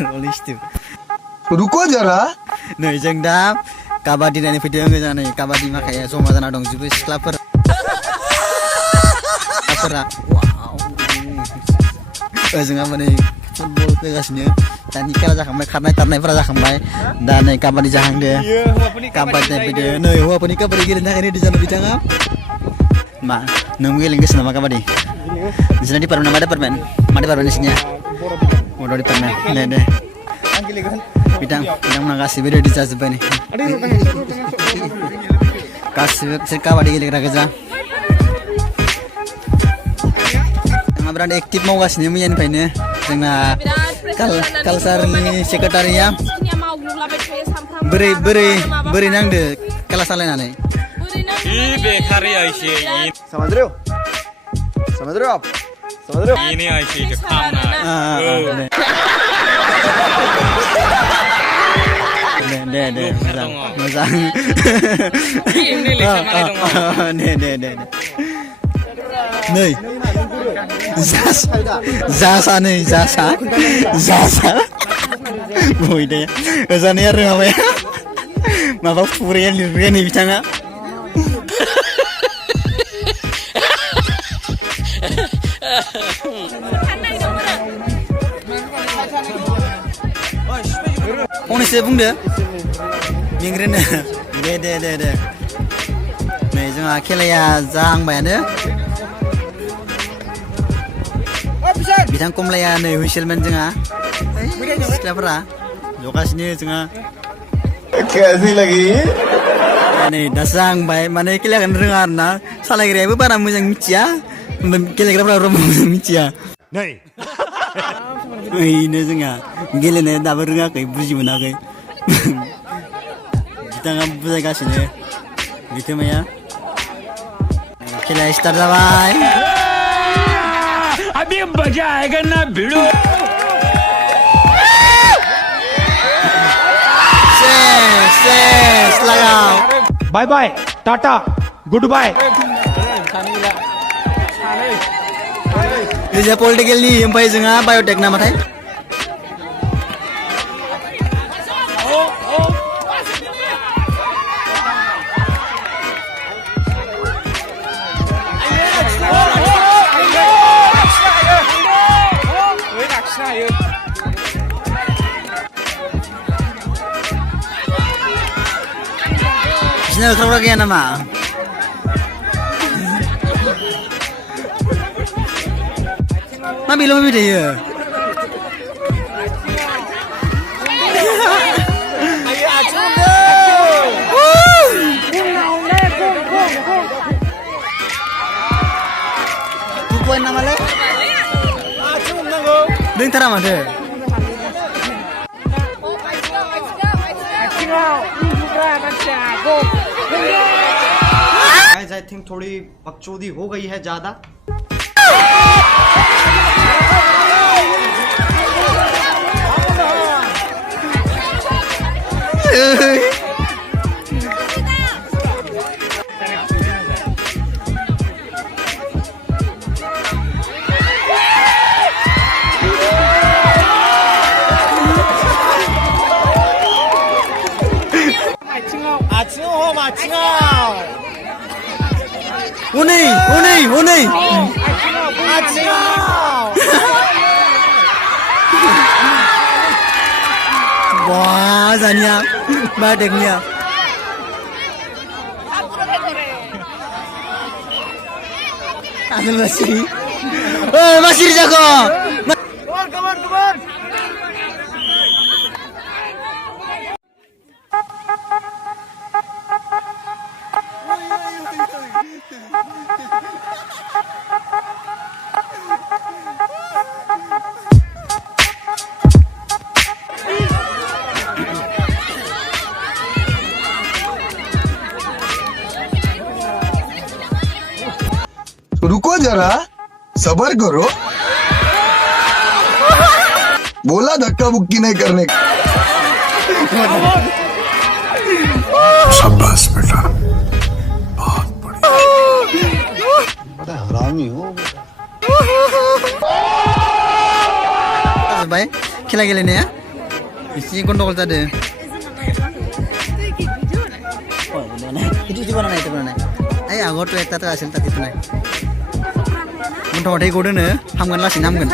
Rolis tuh. रुको जरा Nih जों दा kabadi नायनो फैदों गोजानै kabadi माखाया जमा जाना दं जुबो सिख्लाफोर wow ओजोंहा माने फुटबल फैगासिनो दानि खेला जाखांबाय खारनाय खारनायफोरा जाखांबाय दा नै kabadi जाहांदो kabadi फैदो नै हौवाफोरनि kabadi गेलेनो थाखाय रेडि जानो बिथाङा मा नों गेलेनो गोसो नामा kabadi नोंसिना डिपार्टमेन्ट मा डिपार्टमेन्ट नोंसिनिया बर' डिपार्टमेन्ट दे बिथांमोना गासिबो रेडि जाजोब्बाय नै गासिबो बिसोर kabadi गेलेग्रा गोजा जोंहा बिराद एक्टिभ मावगासिनो मैयानिफ्रायनो जोंना कालसारनि सेक्रेटारिया बोरै नांदो खेला सालायनानै समझ रहे हो आप ini IC itu kamna deh moza ini lihat deh nih jasa nih jasa boy deh jasa nih apa ya maaf purian nih bicara फंनैसो बुंदो इंग्रेनो दे नै जोंहा खेलाया जाहांबायानो बिथां कमलाया नै हुइसेलमोन जोंहा सिख्लाफोरा जगासिनो जोंहा कैसी लगी नै दासो जाहांबाय माने खेलाखौनो रोङा आरोना सालायग्रायाबो बारा मोजां मिथिया गेलेग्राफोरा मोजां मिथिया ओइनो जोंहा गेलेनाया दाबो रोङाखै बुजि मोनाखै बिथाङा बुजायगासिनो बिथोमाया खेला स्टार्ट जाबाय अभी मजा आएगा ना भिड़ो ses लगाओ बाय बाय टाटा गुड बाय Liga Politeknik nih, sampai जोंहा बायोटेक नामाथाय Sini kalau lagi nama Mami lo mami deh ya. Ayo acung dong. Bukuan nama le? Acung dong. Deng tera mana? Guys, I think थोड़ी बकचोदी हो गई है ज़्यादा Uni. Wah, Zania, badengnya. masih. Masih dijaga. Come on. रुको जरा सबर करो बोला धक्का बुक्की नहीं करने शाबाश बेटा बहुत बढ़िया हरामी हो Baik, खेला गेलेनाया एसे गन्डगल जादों itu mana naik agor tuh eta tuh hasil tadi tuh naik. Muntah-muntah gue deh, hamgan lah sih hamgan.